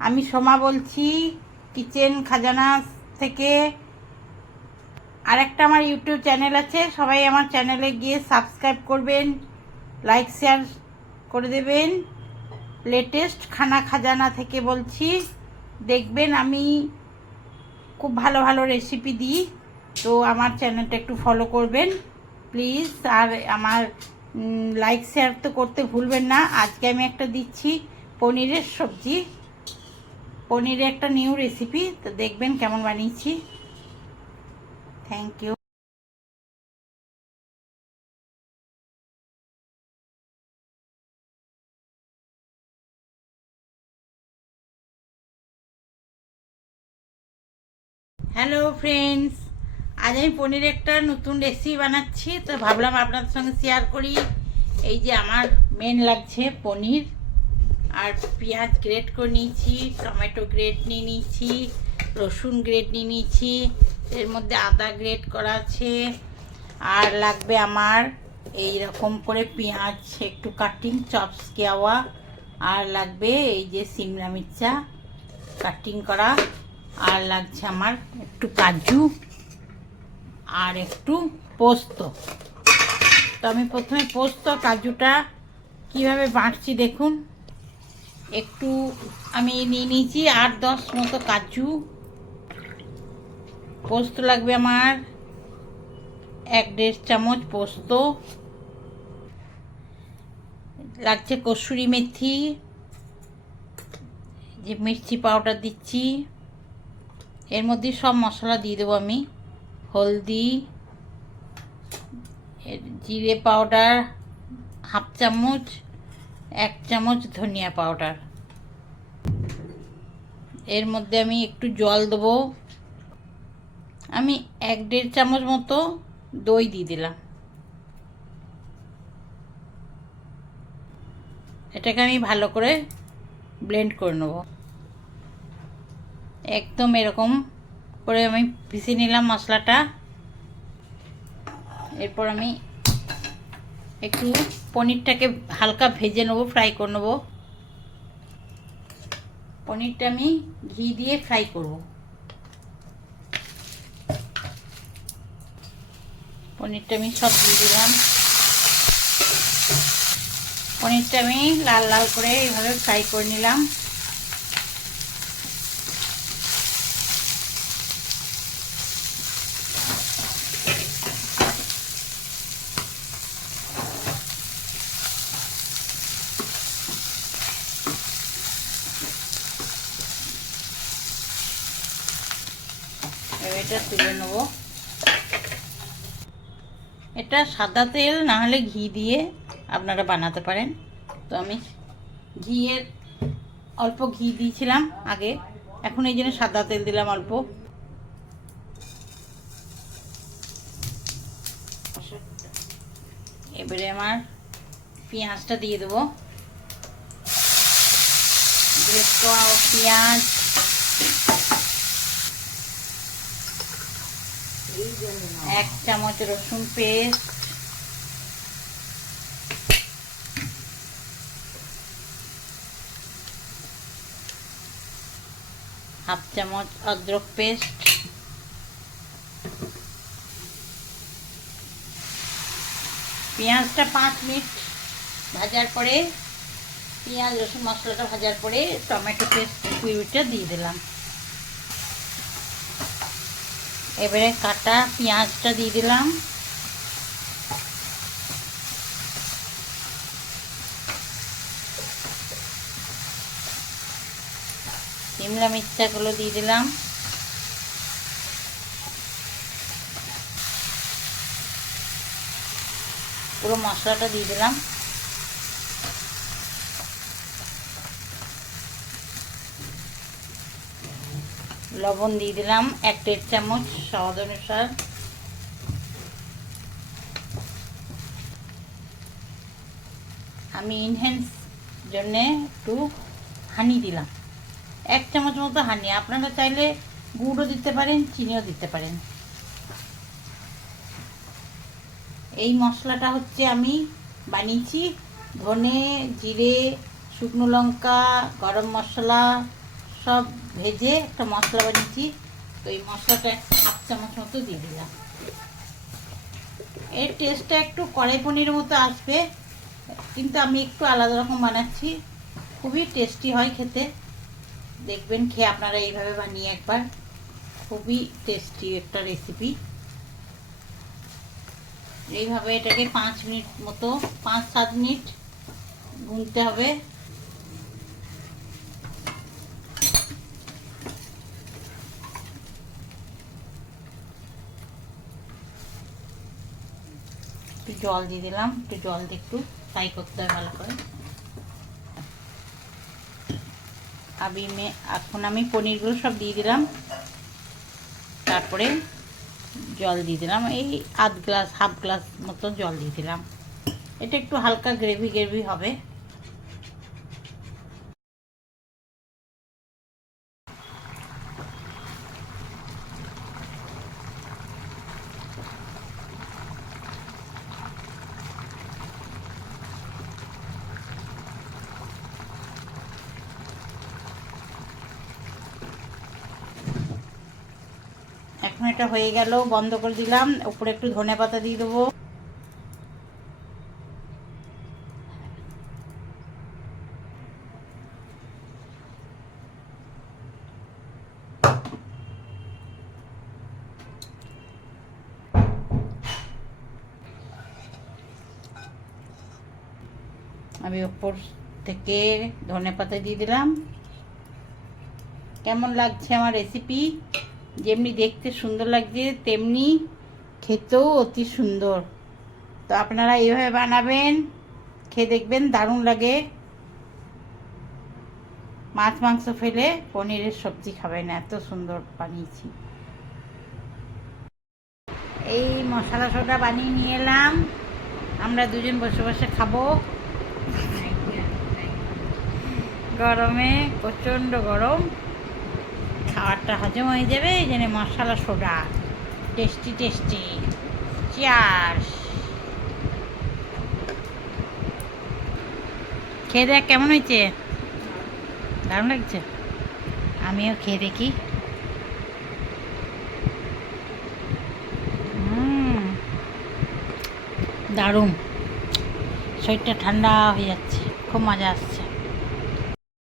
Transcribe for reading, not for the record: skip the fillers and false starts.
আমি সোমা বলছি কিচেন খাজানা থেকে। আর একটা আমার ইউটিউব চ্যানেল আছে, সবাই আমার চ্যানেলে গিয়ে সাবস্ক্রাইব করবেন, লাইক শেয়ার করে দেবেন। লেটেস্ট খানা খাজানা থেকে বলছি, দেখবেন আমি খুব ভালো ভালো রেসিপি দিই। তো আমার চ্যানেলটা একটু ফলো করবেন প্লিজ। আর আমার লাইক শেয়ার তো করতে ভুলবেন না। আজকে আমি একটা দিচ্ছি পনিরের সবজি, পনিরের একটা নিউ রেসিপি, তো দেখবেন কেমন বানিয়েছি। Thank you. হ্যালো ফ্রেন্ডস, আজ আমি পনিরের একটা নতুন রেসিপি বানাচ্ছি, তো ভাবলাম আপনাদের সঙ্গে শেয়ার করি। এই যে আমার মেন লাগছে পনির, আর পেঁয়াজ গ্রেট করে নিয়েছি, টমেটো গ্রেট নিয়ে নিয়েছি, রসুন গ্রেট নিয়ে নিয়েছি, এর মধ্যে আদা গ্রেট করা আছে। আর লাগবে আমার এই রকম করে পেঁয়াজ একটু কাটিং চপস কেওয়া। আর লাগবে এই যে সিমলা মির্চা কাটিং করা। আর লাগছে আমার একটু কাজু আর একটু পোস্ত। তো আমি প্রথমে পোস্ত কাজুটা কিভাবে বাটছি দেখুন। একটু আমি নিয়ে নিয়েছি 8-10 মতো কাজু। পোস্ত লাগবে আমার 1-1.5 চামচ পোস্ত। লাগছে কসুরি মেথি, যে মির্চি পাউডার দিচ্ছি। এর মধ্যে সব মশলা দিয়ে দেবো আমি। হলদি, জিরে পাউডার 1/2 চামচ, 1 চামচ ধনিয়া পাউডার। এর মধ্যে আমি একটু জল দেবো। আমি 1-1.5 চামচ মতো দই দিয়ে দিলাম। এটাকে আমি ভালো করে ব্লেন্ড করে নেব। একদম এরকম করে আমি পিষে নিলাম মশলাটা। এরপর আমি একটু পনিরটাকে হালকা ভেজে নেবো, ফ্রাই করে নেবো। পনিরটা আমি ঘি দিয়ে ফ্রাই করব। পনিরটা আমি সব দিয়ে দিলাম। পনিরটা আমি লাল লাল করে এইভাবে ফ্রাই করে নিলাম। এটা তুলে নেব। এটা সাদা তেল না হলে ঘি দিয়ে আপনারা বানাতে পারেন। তো আমি অল্প ঘি দিয়েছিলাম আগে, এখন এই জন্য সাদা তেল দিলাম অল্প। এবারে আমার পেঁয়াজটা দিয়ে দেবো। পেঁয়াজ, 1 চামচ রসুন পেস্ট, 1/2 চামচ অদরক পেস্ট, পেঁয়াজটা 5 মিনিট ভাজার পরে, পেঁয়াজ রসুন মশলাটা ভাজার পরে টমেটো পেস্ট পিউরিটা দিয়ে দিলাম। এবারে কাটা পেঁয়াজটা দিয়ে দিলাম। সিমলা মির্চাগুলো দিয়ে দিলাম। পুরো মশলাটা দিয়ে দিলাম। লবণ দিয়ে দিলাম 1-1.5 চামচ স্বাদ অনুসার। আমি ইনহ্যান্স জন্যে একটু হানি দিলাম, 1 চামচ মতো হানি। আপনারা চাইলে গুড়ও দিতে পারেন, চিনিও দিতে পারেন। এই মশলাটা হচ্ছে আমি বানিয়েছি ধনে, জিরে, শুকনো লঙ্কা, গরম মশলা সব ভেজে একটা মশলা বানিয়েছি, তো এই মশলাটা 1/2 চামচ মতো দিয়ে দিলাম। এর টেস্টটা একটু কড়াই পনিরের মতো আসবে, কিন্তু আমি একটু আলাদা রকম বানাচ্ছি, খুবই টেস্টি হয় খেতে। দেখবেন খেয়ে আপনারা এইভাবে বানিয়ে একবার, খুবই টেস্টি একটা রেসিপি। এইভাবে এটাকে 5 মিনিট মতো, 5-7 মিনিট ভুনতে হবে। একটু জল দিয়ে দিলাম, একটু জল দিয়ে একটু ফ্রাই করতে হবে ভালো করে। এখন আমি পনিরগুলো সব দিয়ে দিলাম, তারপরে জল দিয়ে দিলাম, এই হাফ গ্লাস মতো জল দিয়ে দিলাম। এটা একটু হালকা গ্রেভি গ্রেভি হবে। এখন এটা হয়ে গেল, বন্ধ করে দিলাম। উপরে একটু ধনেপাতা দিয়ে দেবো। আমি উপর থেকে ধনেপাতা দিয়ে দিলাম। কেমন লাগছে আমার রেসিপি? যেমনি দেখতে সুন্দর লাগছে, তেমনি খেতেও অতি সুন্দর। তো আপনারা এইভাবে বানাবেন, খেয়ে দেখবেন দারুণ লাগে। মাছ মাংস ফেলে পনিরের সবজি খাবেন, এত সুন্দর বানিয়েছি। এই মশলা সোডা বানিয়ে নিয়ে এলাম, আমরা দুজন বসে বসে খাবো। গরমে প্রচণ্ড গরম, খাবারটা হজম হয়ে যাবে, এই জন্য মশলা সোডা। Tasty tasty. চিয়ার্স। খেয়ে দেখ কেমন হয়েছে? দারুণ লাগছে। আমিও খেয়ে দেখি। দারুণ, শরীরটা ঠান্ডা হয়ে যাচ্ছে, খুব মজা আসছে।